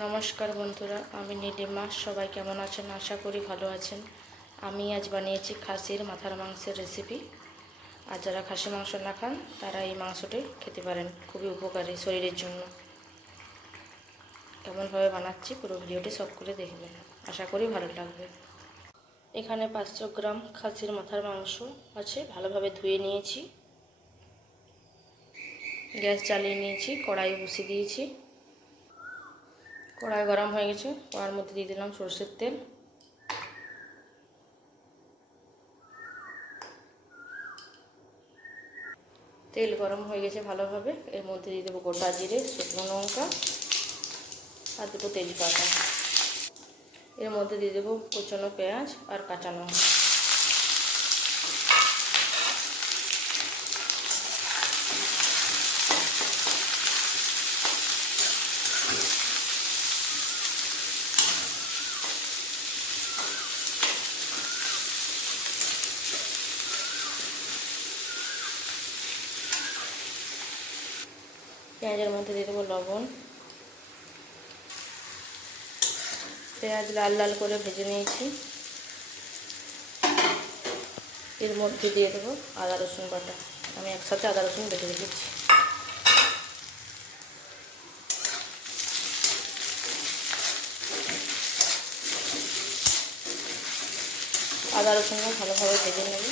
নমস্কার বন্ধুরা, আমি নীলিমা। সবাই কেমন আছেন? আশা করি ভালো আছেন। আমি আজ বানিয়েছি খাসির মাথার মাংসের রেসিপি আর যারা খাসি মাংস না খান, তারা এই মাংসটি খেতে পারেন। খুবই উপকারী শরীরের জন্য। কেমনভাবে বানাচ্ছি, পুরো ভিডিওটি সব করে দেখবেন। আশা করি ভালো লাগবে। এখানে পাঁচশো গ্রাম খাসির মাথার মাংস আছে, ভালোভাবে ধুয়ে নিয়েছি। গ্যাস জ্বালিয়ে নিয়েছি কড়াই বসিয়ে দিয়েছি। কড়াই গরম হয়ে গেছে। কড়ার মধ্যে দিয়ে দিলাম সরষের তেল। তেল গরম হয়ে গেছে ভালোভাবে। এর মধ্যে দিয়ে দেবো গোটা জিরে, শুকনো লঙ্কা আর দুটো তেজপাতা। এর মধ্যে দিয়ে দেবো কুচনো পেঁয়াজ আর কাঁচা লঙ্কা। পেঁয়াজের মধ্যে দিয়ে দেবো লবণ। পেঁয়াজ লাল লাল করে ভেজে নিয়েছি। এর মধ্যে দিয়ে দেবো আদা, রসুন বাটা। আমি একসাথে আদা, রসুন বেটে রেখেছি। আদা রসুনটা ভালোভাবে ভেজে নেব।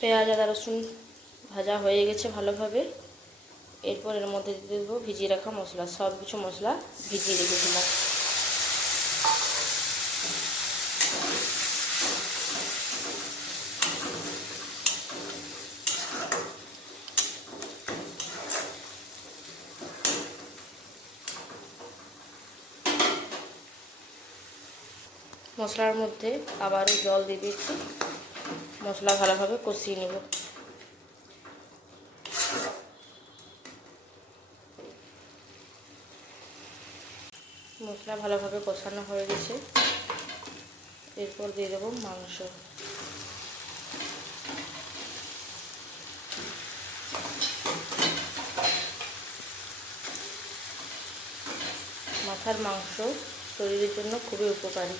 পেঁয়াজ, আদা, রসুন ভাজা হয়ে গেছে ভালোভাবে। এরপর এর মধ্যে দিয়ে দেবো ভিজিয়ে রাখা মশলা, সব কিছু মশলা ভিজিয়ে রেখেছিলাম মশলার মধ্যে আবারও জল দিয়ে দিচ্ছি। মশলা ভালোভাবে কষিয়ে নেব। মশলা ভালোভাবে কষানো হয়ে গেছে। এরপর দিয়ে দেবো মাংস। মাথার মাংস শরীরের জন্য খুবই উপকারী।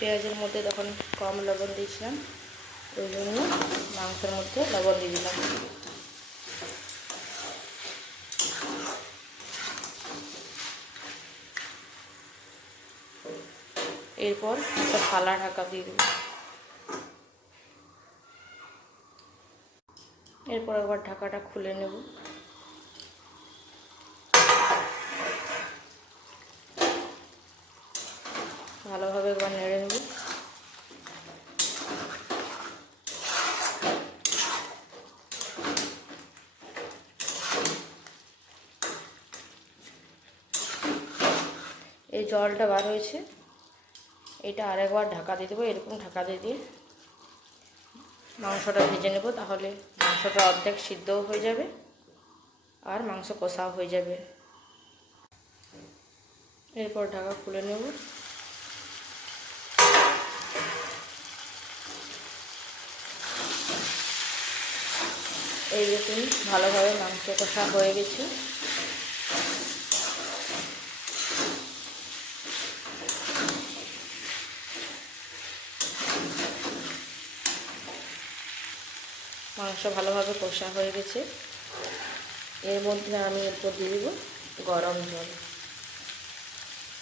পেঁয়াজের মধ্যে তখন কম লবণ দিয়েছিলাম। ওই জন্য মাংসের মধ্যে লবণ দিয়ে দিলাম। এরপর একটা থালা ঢাকা দিয়ে দেব। এরপর একবার ঢাকাটা খুলে নেব ভালোভাবে একবার নেড়ে নেব এই জলটা বার হয়েছে। এটা আরেকবার ঢাকা দিয়ে দেবো, এরকম ঢাকা দিয়ে দিয়ে মাংসটা ভেজে নেব, তাহলে মাংসটা অর্ধেক সিদ্ধও হয়ে যাবে আর মাংস কষাও হয়ে যাবে। এরপর ঢাকা খুলে নেব। এই দেখুন, ভালোভাবে মাংস কষা হয়ে গেছে। মাংস ভালোভাবে কষা হয়ে গেছে। এর মধ্যে আমি এরপর দিয়ে দেবো গরম জল।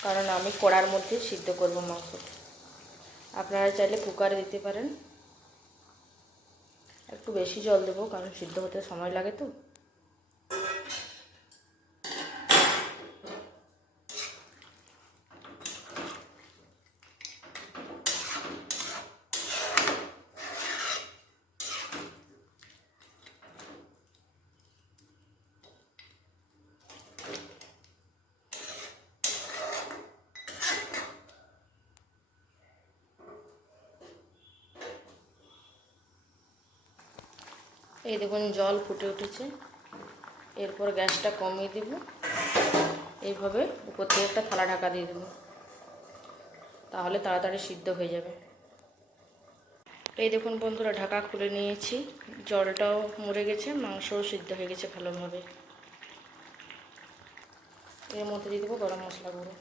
কারণ আমি কড়ার মধ্যে সিদ্ধ করব মাংস। আপনারা চাইলে কুকারে দিতে পারেন। একটু বেশি জল দেবো কারণ সিদ্ধ হতে সময় লাগে তো। এই দেখুন, জল ফুটে উঠেছে। এরপর গ্যাসটা কমিয়ে দেব। এইভাবে উপর থেকে একটা থালা ঢাকা দিয়ে দেবো। তাহলে তাড়াতাড়ি সিদ্ধ হয়ে যাবে। এই দেখুন বন্ধুরা, ঢাকা খুলে নিয়েছি। জলটাও মরে গেছে, মাংসও সিদ্ধ হয়ে গেছে ভালোভাবে। এর মধ্যে দিয়ে দেবো গরম মশলা গুঁড়ো।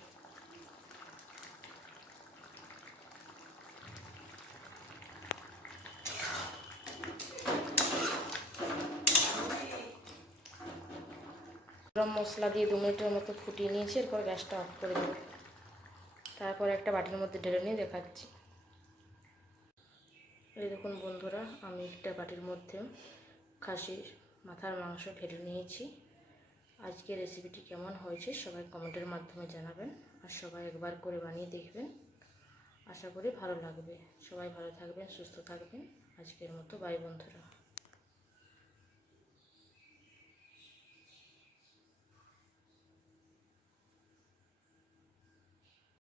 গরম মশলা দিয়ে দু মিনিটের মতো ফুটিয়ে নিয়েছি, এরপর গ্যাসটা অফ করে দেবো। তারপর একটা বাটির মধ্যে ঢেলে নিয়ে দেখাচ্ছি। এই দেখুন বন্ধুরা, আমি একটা বাটির মধ্যে খাসির মাথার মাংস ঢেলে নিয়েছি। আজকে রেসিপিটি কেমন হয়েছে সবাই কমেন্টের মাধ্যমে জানাবেন আর সবাই একবার করে বানিয়ে দেখবেন। আশা করি ভালো লাগবে। সবাই ভালো থাকবেন, সুস্থ থাকবেন। আজকের মতো, বাই বন্ধুরা।